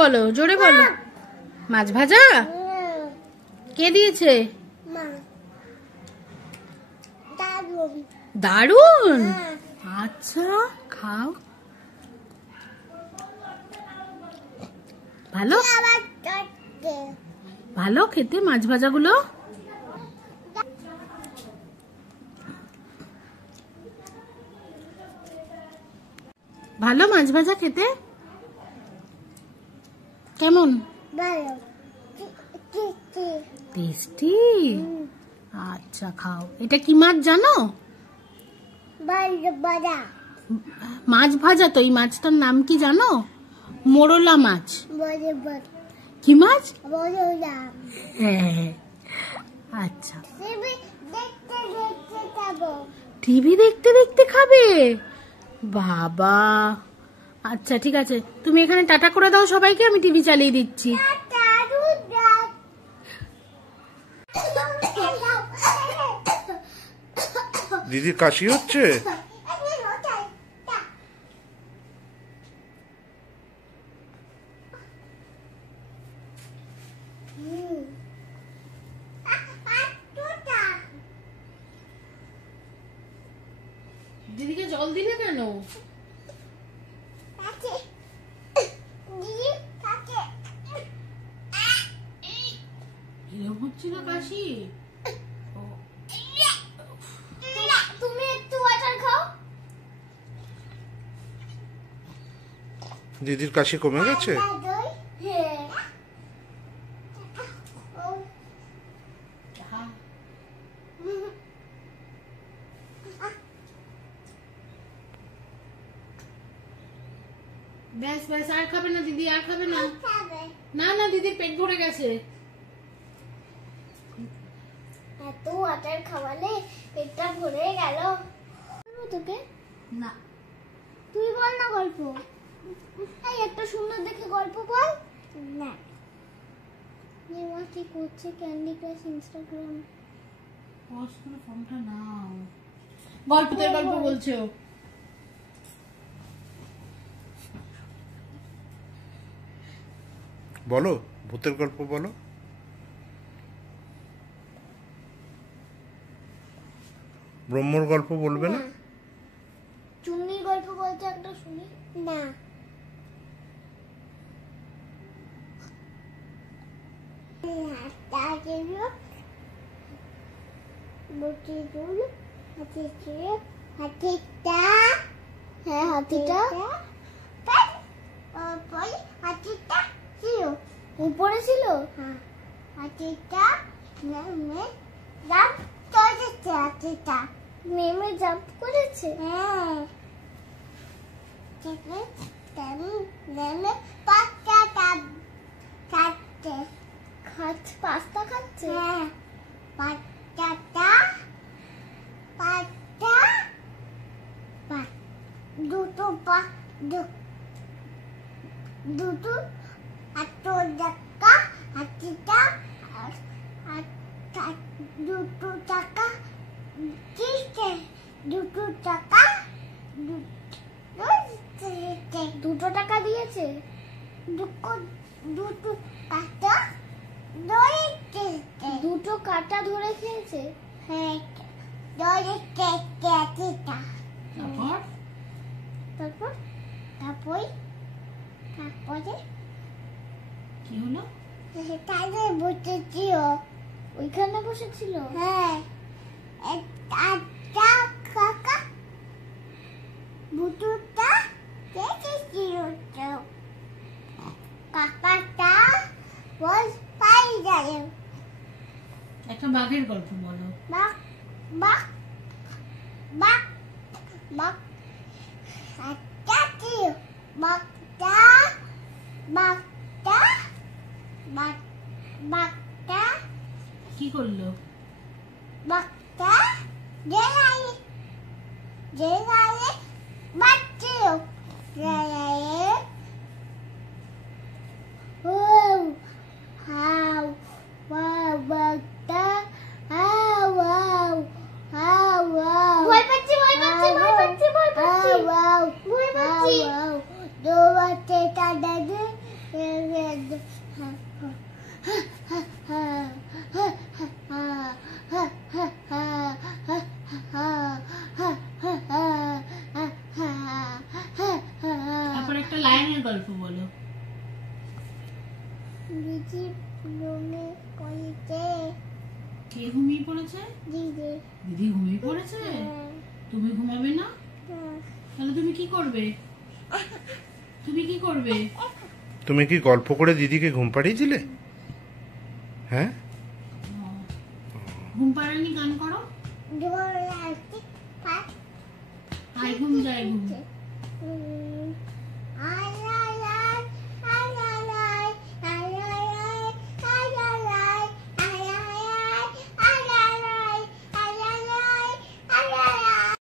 বলো, জোরে বলো। মাছ ভাজা কে দিয়েছে? দারুন। আচ্ছা খাও। ভালো ভালো খেতে মাছ ভাজাগুলো। ভালো মাছ ভাজা খেতে কেমন? টেস্টি। আচ্ছা খাও। এটা কি মাছ জানো? মাছ ভাজা তো। এই মাছটার নাম কি জানো? মোরলা মাছ। কি মাছ? হ্যাঁ। আচ্ছা টিভি দেখতে দেখতে খাবে? বাবা আচ্ছা ঠিক আছে, তুমি এখানে টাটা করে দাও সবাইকে, আমি টিভি চালিয়ে দিচ্ছি। দিদির কাশি হচ্ছে? দিদিকে জল দিলে কেন? এরকম হচ্ছিল কাশি? তুমি একটু ওয়াটার খাও। দিদির কাশি কমে গেছে? ব্যাস ব্যাস, আর খাবে না দিদি, আর খাবে না। না না, দিদির পেট ভরে গেছে। এত ওয়াটার খাওয়ালে পেটটা ভরে গেল। তোকে না, তুই বল না গল্প। এই একটা সুন্দর দেখে গল্প বল না। নেওয়া কি করছে? Candy crush, Instagram. পজ করে ফোনটা নাও। গল্পের গল্প বলছো? বলো, ভূতের গল্প বলো। ব্রহ্মর গল্প বলবে না? চুন্নির গল্প বলতে একটা শুনি না। উপরে ছিল। নেমে জাম্প করেছে। পাস্তা খাচ্ছে। দুটো টাকা হাতিটা দুটো টাকা দুটো টাকা দিয়েছে। দুটো কাটা ধরে খেয়েছে। হ্যাঁ, তারপরে কি হলো? বসেছিল। ওইখানে বসেছিল। হ্যাঁ, কাকা বুটুটা দেখেছিল। কাকাটা বল পাই যায়। একটা বাঘের গল্প বলো। বাঘ বাঘ বাঘ বাঘ একটা কি বাঘটা বাঘটা বাঘটা কি করলো? বাঘটা জেলায় বাচ্চা জেলায় হাউ ওয়াও বাঘটা হাউ ওয়াও হাউ ওয়াও ভয় পাচ্ছি দৌড়াতে দাদু ঘুমিয়ে পড়েছে? দিদি দিদি ঘুমিয়ে পড়েছে? তুমি ঘুমাবে না? তাহলে তুমি কি করবে? তুমি কি করবে? তুমি কি গল্প করে দিদিকে ঘুম পাড়িয়ে দিলে? হ্যাঁ, ঘুম পাড়ানি গান করো। আই ঘুম যাই ঘুম। আই